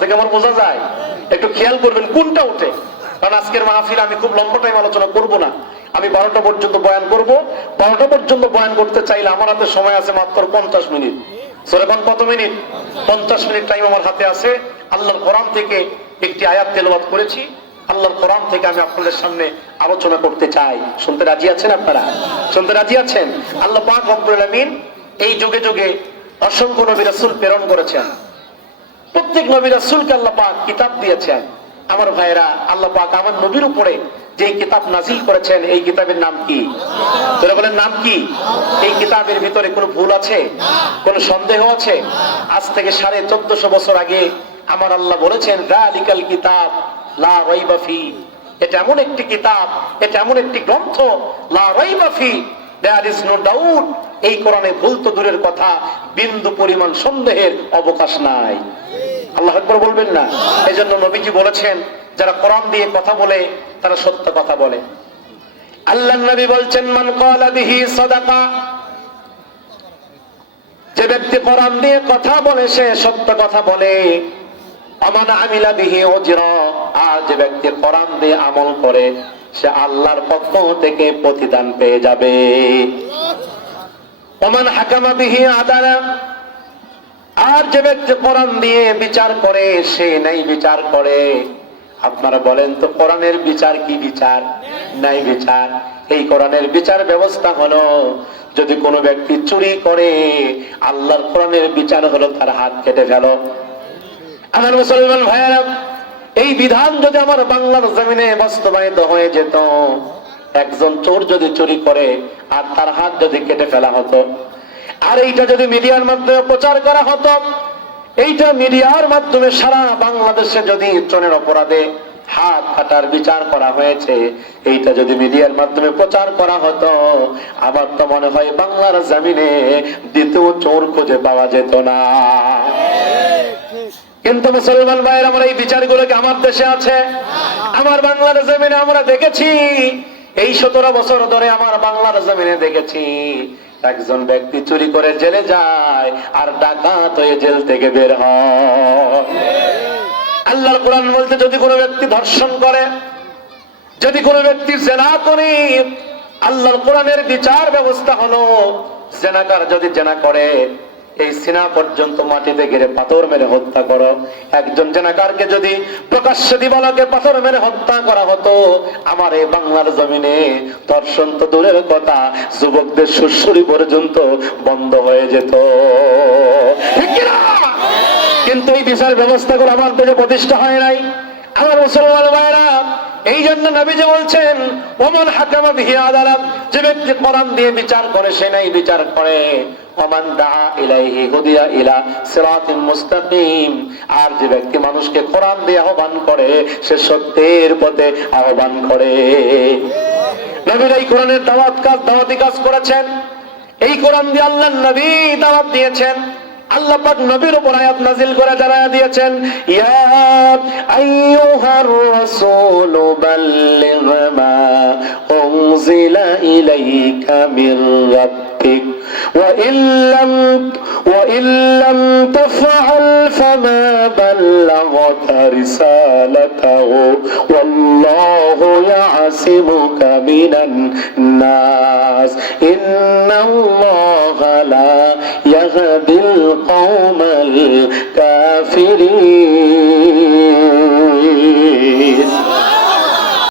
কথা কি আমার বোঝা যায়? একটু খেয়াল করবেন কোনটা ওঠে। কারণ আজকের মাহফিল আমি খুব লম্বা টাইম আলোচনা করব না, আমি 12টা পর্যন্ত বয়ান করব। 12টা পর্যন্ত বয়ান করতে চাইলে আমার হাতে সময় আছে মাত্র 50 মিনিট। এখন কত মিনিট? 50 মিনিট টাইম আমার হাতে আছে। আল্লাহর কোরআন থেকে একটি আয়াত তেলাওয়াত করেছি, আল্লাহর কোরআন থেকে আমি আপনাদের সামনে আলোচনা করতে চাই। শুনতে রাজি আছেন আপনারা? শুনতে রাজি আছেন? আল্লাহ পাক রব্বুল আলামিন এই যুগে যুগে অসংখ্য নবী রাসূল প্রেরণ করেছেন। প্রত্যেক নবী রাসূলকে আল্লাহ পাক কিতাব দিয়েছেন। আমার ভাইরা, আল্লাহ পাক আমার নবীর উপরে যে কিতাব নাজিল করেছেন, এই কিতাবের নাম কি? তোরা বলেন নাম কি? এই কিতাবের ভিতরে কোনো ভুল আছে? কোনো সন্দেহ আছে? আজ থেকে 1450 বছর আগে আমার আল্লাহ বলেছেন, যালিকাল কিতাব লা রাইবা ফি। এটা এমন একটি কিতাব, এটা এমন একটি গ্রন্থ, লা রাইবা ফি, দেয়ার ইজ নো ডাউট। এই কোরআনে ভুল তো দূরের কথা, বিন্দু পরিমাণ সন্দেহের অবকাশ নাই। আল্লাহু আকবার বলবেন না? এজন্য নবীজি বলেছেন, যারা কোরআন দিয়ে কথা বলে তারা সত্য কথা বলে। আল্লাহর নবী বলছেন, মান ক্বালা বিহি সাদাকা। যে ব্যক্তি কোরআন দিয়ে কথা বলে সে সত্য কথা বলে। আমান আমিলা বিহি উজরা। আর যে ব্যক্তি কোরআন দিয়ে আমল করে সে আল্লাহর পক্ষ থেকে প্রতিদান পেয়ে যাবে। ওমান হাকামা বিহি আদালা। আর যে ব্যক্তি কোরআন দিয়ে বিচার করে সে নাই বিচার করে। আপনারা বলেন তো কোরআনের বিচার কি বিচার? নাই বিচার। এই কোরআনের বিচার ব্যবস্থা হলো, যদি কোনো ব্যক্তি চুরি করে আল্লাহর কোরআনের বিচার হলো তার হাত কেটে ফেলো। আমার মুসলমান ভাইয়েরা, এই বিধান যদি আমার বাংলার জমিনে বাস্তবায়িত হয়ে যেত, একজন চোর যদি চুরি করে আর তার হাত যদি কেটে ফেলা হতো, আর এইটা যদি মিডিয়ার মাধ্যমে প্রচার করা হতো, এইটা মিডিয়ার মাধ্যমে সারা বাংলাদেশে যদি চোরের অপরাধে হাত কাটার বিচার করা হয়েছে, এইটা যদি মিডিয়ার মাধ্যমে প্রচার করা হতো, আমার তো মনে হয় বাংলার জমিনে দ্বিতীয় চোর খুঁজে পাওয়া যেত না। কিন্তু মুসলমান ভাইয়ের, আমার এই বিচারগুলোকে আমার দেশে আছে, আমার বাংলার জমিনে আমরা দেখেছি। এই 17 বছর ধরে আমার বাংলার জমিনে দেখেছি, একজন ব্যক্তি চুরি করে জেলে যায় আর ডাকাত হয়ে জেল থেকে বের হয়। আল্লাহর কোরআন বলতে, যদি কোনো ব্যক্তি ধর্ষণ করে, যদি কোনো ব্যক্তি জেনা করে, আল্লাহর কোরআনের বিচার ব্যবস্থা হলো, জেনাকার যদি জেনা করে এই সিনা পর্যন্ত মাটিতে ঘিরে পাথর মেরে হত্যা করো। একজন জেনাকারকে যদি প্রকাশ্যে দিবালোকে পাথর মেরে হত্যা করা হতো, আমার এই বাংলার জমিনে ধর্ষণ তো দূরের কথা, যুবকদের সুরসুরি পর্যন্ত বন্ধ হয়ে যেত। ঠিক কি না? কিন্তু এই বিচার ব্যবস্থাগুলো আমার দেশে প্রতিষ্ঠা হয় নাই। আমার মুসলমান ভাইরা, এই জন্য নবীজি বলছেন, ওমান হাকামা বিহি আদালাত। যে ব্যক্তি কোরআন দিয়ে বিচার করে সে নাই বিচার করে। ওমান দাআ ইলাইহি হুদিয়া ইলা সিরাতিন মুস্তাকিম। আর যে ব্যক্তি মানুষকে কোরআন দিয়ে আহ্বান করে সে সত্যের পথে আহ্বান করে। নবীর এই কোরআনের দাওয়াতি কাজ করেছেন। এই কোরআন দিয়ে আল্লাহর নবী দাওয়াত দিয়েছেন। আল্লাহ পাক নবীর উপর আয়াত নাযিল করে জানায়া দিয়েছেন, ইয়া আইয়ুহার রাসূল বাল্লিগ মা উনজিলা ইলাইকা মির রাব্বিক ওয়া ইল্লাম তাফআল ফামা বাল্লাগতা রিসালাতাহু ওয়াল্লাহু ইয়াসিমুকা মিনান নাস ইন্নাল্লাহা লা ইয়াহদিল কওমাল কাফিরিন।